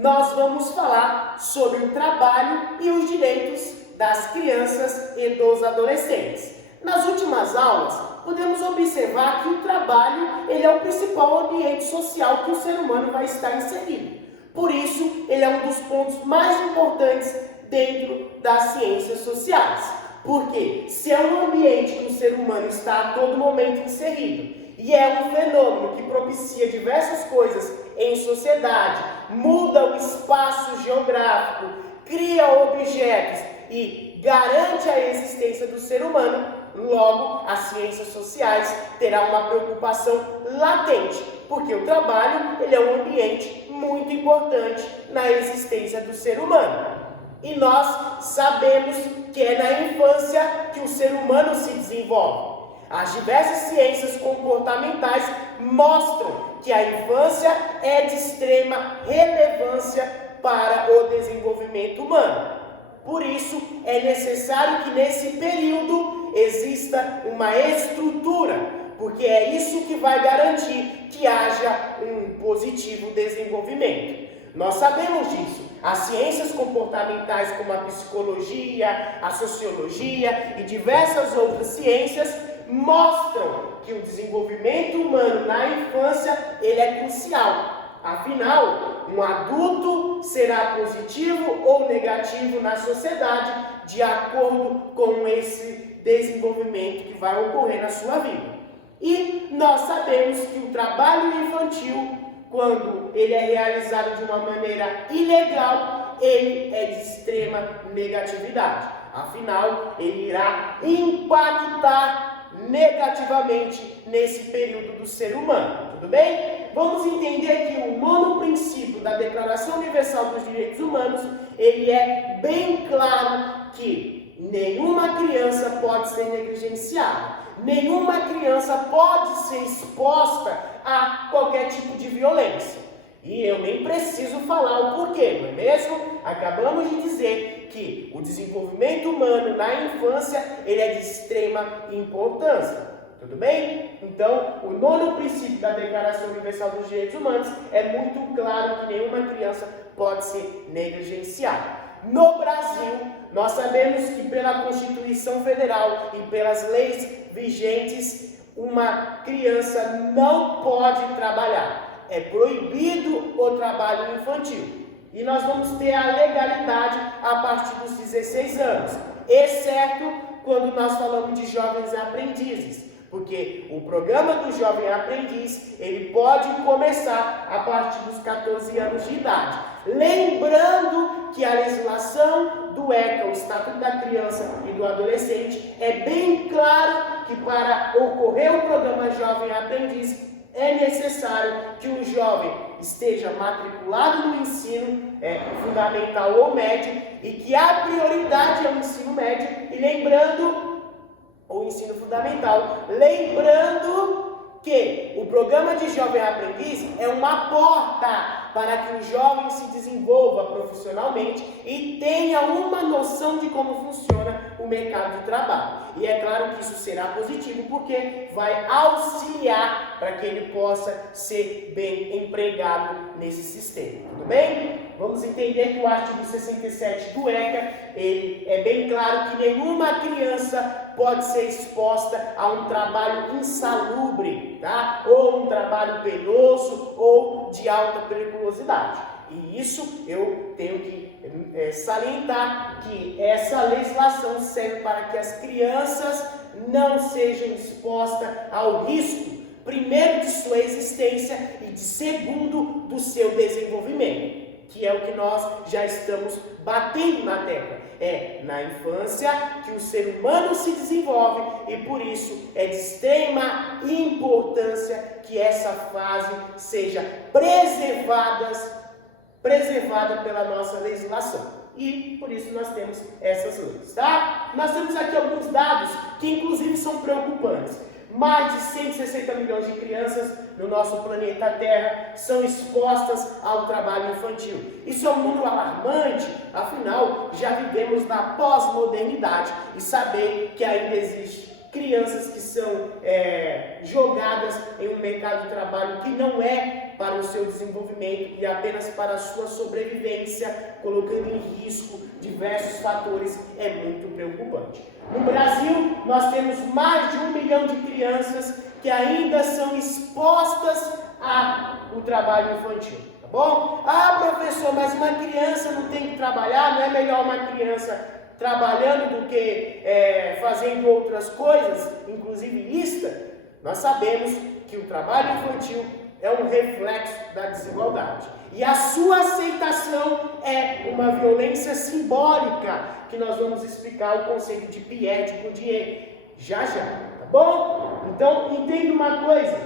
nós vamos falar sobre o trabalho e os direitos das crianças e dos adolescentes. Nas últimas aulas, podemos observar que o trabalho ele é o principal ambiente social que o ser humano vai estar inserido. Por isso, ele é um dos pontos mais importantes dentro das ciências sociais. Porque se é um ambiente que o ser humano está a todo momento inserido e é um fenômeno que propicia diversas coisas em sociedade, muda o espaço geográfico, cria objetos e garante a existência do ser humano, logo as ciências sociais terão uma preocupação latente, porque o trabalho ele é um ambiente muito importante na existência do ser humano. E nós sabemos que é na infância que o ser humano se desenvolve. As diversas ciências comportamentais mostram que a infância é de extrema relevância para o desenvolvimento humano. Por isso, é necessário que nesse período exista uma estrutura, porque é isso que vai garantir que haja um positivo desenvolvimento. Nós sabemos disso. As ciências comportamentais como a psicologia, a sociologia e diversas outras ciências mostram que o desenvolvimento humano na infância ele é crucial. Afinal, um adulto será positivo ou negativo na sociedade de acordo com esse desenvolvimento que vai ocorrer na sua vida. E nós sabemos que o trabalho infantil, quando ele é realizado de uma maneira ilegal, ele é de extrema negatividade. Afinal, ele irá impactar negativamente nesse período do ser humano. Tudo bem? Vamos entender que o nono princípio da Declaração Universal dos Direitos Humanos, ele é bem claro que nenhuma criança pode ser negligenciada. Nenhuma criança pode ser exposta a qualquer tipo de violência. E eu nem preciso falar o porquê, não é mesmo? Acabamos de dizer que o desenvolvimento humano na infância ele é de extrema importância. Tudo bem? Então, o nono princípio da Declaração Universal dos Direitos Humanos é muito claro que nenhuma criança pode ser negligenciada. No Brasil, nós sabemos que pela Constituição Federal e pelas leis vigentes, uma criança não pode trabalhar. É proibido o trabalho infantil. E nós vamos ter a legalidade a partir dos 16 anos, exceto quando nós falamos de jovens aprendizes. Porque o programa do jovem aprendiz, ele pode começar a partir dos 14 anos de idade. Lembrando que a legislação do ECA, o Estatuto da Criança e do Adolescente, é bem claro que para ocorrer o programa Jovem Aprendiz, é necessário que o jovem esteja matriculado no ensino fundamental ou médio e que a prioridade é o ensino médio e lembrando o ensino fundamental, lembrando que o programa de Jovem Aprendiz é uma porta para que o jovem se desenvolva profissionalmente e tenha uma noção de como funciona o mercado de trabalho. E é claro que isso será positivo porque vai auxiliar para que ele possa ser bem empregado nesse sistema. Tudo bem? Vamos entender que o artigo 67 do ECA, ele é bem claro que nenhuma criança pode ser exposta a um trabalho insalubre, tá? Ou um trabalho penoso ou de alta periculosidade. E isso eu tenho que salientar que essa legislação serve para que as crianças não sejam expostas ao risco, primeiro, de sua existência e de segundo, do seu desenvolvimento. Que é o que nós já estamos batendo na tecla. É na infância que o ser humano se desenvolve e por isso é de extrema importância que essa fase seja preservada pela nossa legislação. E por isso nós temos essas leis, tá? Nós temos aqui alguns dados que inclusive são preocupantes. Mais de 160 milhões de crianças no nosso planeta Terra são expostas ao trabalho infantil. Isso é um número alarmante, afinal, já vivemos na pós-modernidade e saber que ainda existe crianças que são jogadas em um mercado de trabalho que não é para o seu desenvolvimento e apenas para a sua sobrevivência, colocando em risco diversos fatores, é muito preocupante. No Brasil, nós temos mais de 1 milhão de crianças que ainda são expostas ao trabalho infantil, tá bom? Ah, professor, mas uma criança não tem que trabalhar, não é melhor uma criança trabalhando do que fazendo outras coisas, inclusive lista? Nós sabemos que o trabalho infantil é um reflexo da desigualdade. E a sua aceitação é uma violência simbólica, que nós vamos explicar o conceito de Pierre de Bourdieu já, tá bom? Então, entenda uma coisa,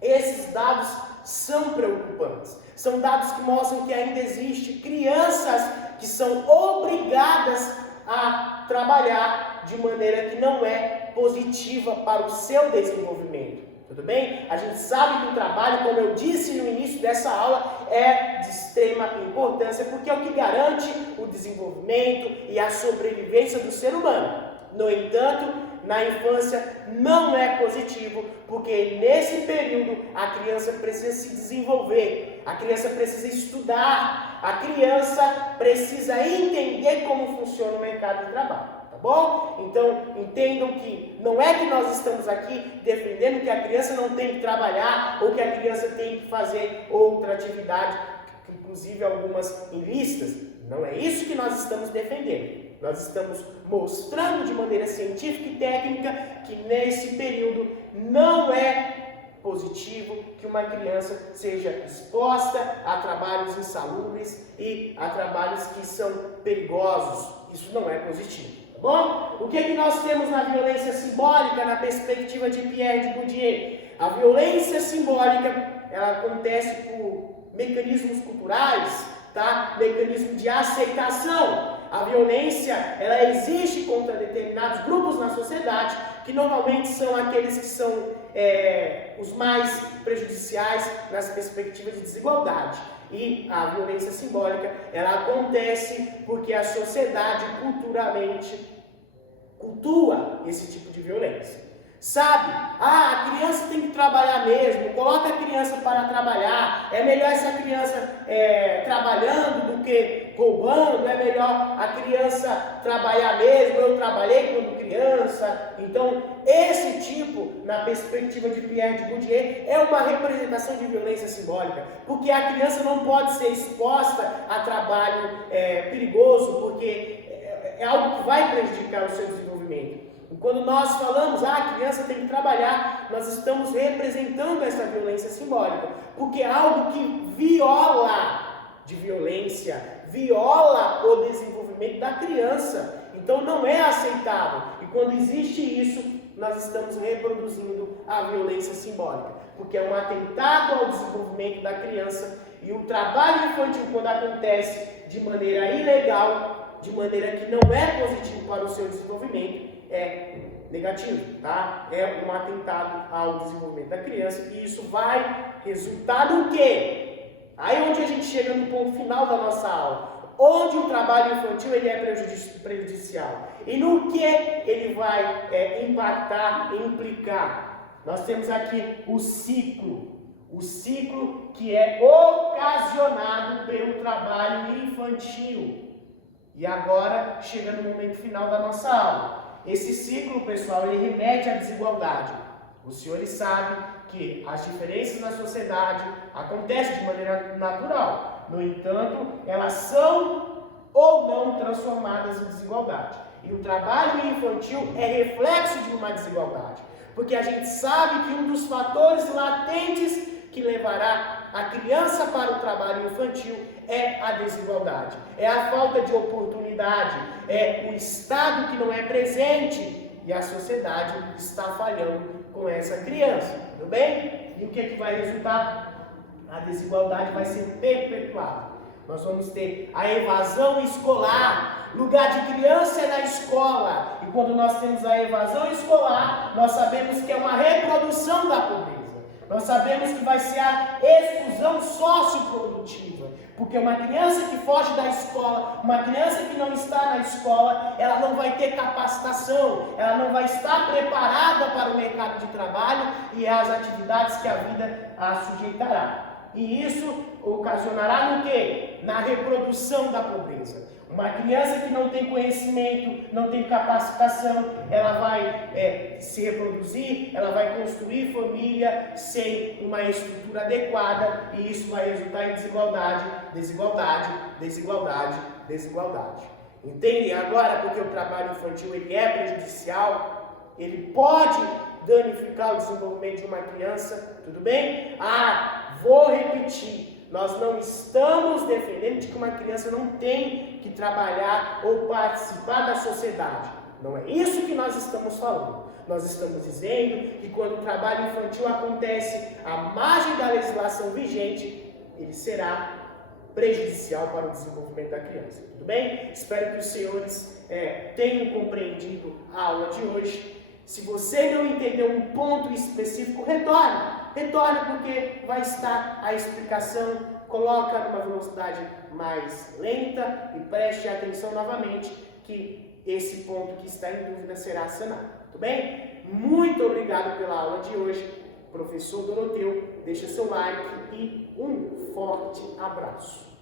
esses dados são preocupantes. São dados que mostram que ainda existem crianças que são obrigadas a trabalhar de maneira que não é positiva para o seu desenvolvimento. Tudo bem? A gente sabe que o trabalho, como eu disse no início dessa aula, é de extrema importância porque é o que garante o desenvolvimento e a sobrevivência do ser humano. No entanto, na infância não é positivo, porque nesse período a criança precisa se desenvolver, a criança precisa estudar, a criança precisa entender como funciona o mercado de trabalho. Tá bom? Então, entendam que não é que nós estamos aqui defendendo que a criança não tem que trabalhar ou que a criança tem que fazer outra atividade, inclusive algumas ilícitas. Não é isso que nós estamos defendendo. Nós estamos mostrando de maneira científica e técnica que nesse período não é positivo que uma criança seja exposta a trabalhos insalubres e a trabalhos que são perigosos. Isso não é positivo. Bom, o que nós temos na violência simbólica, na perspectiva de Pierre de Bourdieu? A violência simbólica, ela acontece por mecanismos culturais, tá? Mecanismo de aceitação. A violência, ela existe contra determinados grupos na sociedade, que normalmente são aqueles que são os mais prejudiciais nas perspectivas de desigualdade. E a violência simbólica, ela acontece porque a sociedade culturalmente cultua esse tipo de violência. Sabe? A criança tem que trabalhar mesmo, coloca a criança para trabalhar, é melhor essa criança trabalhando do que roubando, é melhor a criança trabalhar mesmo, eu trabalhei quando criança. Então, esse tipo, na perspectiva de Pierre de Bourdieu, é uma representação de violência simbólica, porque a criança não pode ser exposta a trabalho perigoso, porque é algo que vai prejudicar o seu desenvolvimento. E quando nós falamos, a criança tem que trabalhar, nós estamos representando essa violência simbólica, porque é algo que viola de violência, viola o desenvolvimento da criança. Então não é aceitável. E quando existe isso, nós estamos reproduzindo a violência simbólica, porque é um atentado ao desenvolvimento da criança. E o trabalho infantil, quando acontece de maneira ilegal, de maneira que não é positivo para o seu desenvolvimento, é negativo, tá? É um atentado ao desenvolvimento da criança e isso vai resultar no quê? Aí onde a gente chega no ponto final da nossa aula, onde o trabalho infantil ele é prejudicial e no que ele vai impactar, implicar. Nós temos aqui o ciclo que é ocasionado pelo trabalho infantil. E agora chega no momento final da nossa aula. Esse ciclo, pessoal, ele remete à desigualdade. Os senhores sabem que as diferenças na sociedade acontecem de maneira natural. No entanto, elas são ou não transformadas em desigualdade. E o trabalho infantil é reflexo de uma desigualdade. Porque a gente sabe que um dos fatores latentes que levará a criança para o trabalho infantil é a desigualdade, é a falta de oportunidade, é o Estado que não é presente e a sociedade está falhando com essa criança, tudo bem? E o que é que vai resultar? A desigualdade vai ser perpetuada. Nós vamos ter a evasão escolar, lugar de criança é na escola, e quando nós temos a evasão escolar, nós sabemos que é uma reprodução da pobreza. Nós sabemos que vai ser a exclusão socioprodutiva, Porque uma criança que foge da escola, uma criança que não está na escola, ela não vai ter capacitação, ela não vai estar preparada para o mercado de trabalho e as atividades que a vida a sujeitará. E isso ocasionará no quê? Na reprodução da pobreza. Uma criança que não tem conhecimento, não tem capacitação, ela vai se reproduzir, ela vai construir família sem uma estrutura adequada e isso vai resultar em desigualdade, desigualdade, desigualdade, desigualdade. Entendem agora porque o trabalho infantil ele é prejudicial? Ele pode danificar o desenvolvimento de uma criança, tudo bem? Vou repetir. Nós não estamos defendendo de que uma criança não tem que trabalhar ou participar da sociedade. Não é isso que nós estamos falando. Nós estamos dizendo que quando o trabalho infantil acontece à margem da legislação vigente, ele será prejudicial para o desenvolvimento da criança. Tudo bem? Espero que os senhores tenham compreendido a aula de hoje. Se você não entendeu um ponto específico, retorne. Retorne porque vai estar a explicação. Coloca numa velocidade mais lenta e preste atenção novamente que esse ponto que está em dúvida será sanado. Tudo bem? Muito obrigado pela aula de hoje. Professor Doroteu, deixa seu like e um forte abraço.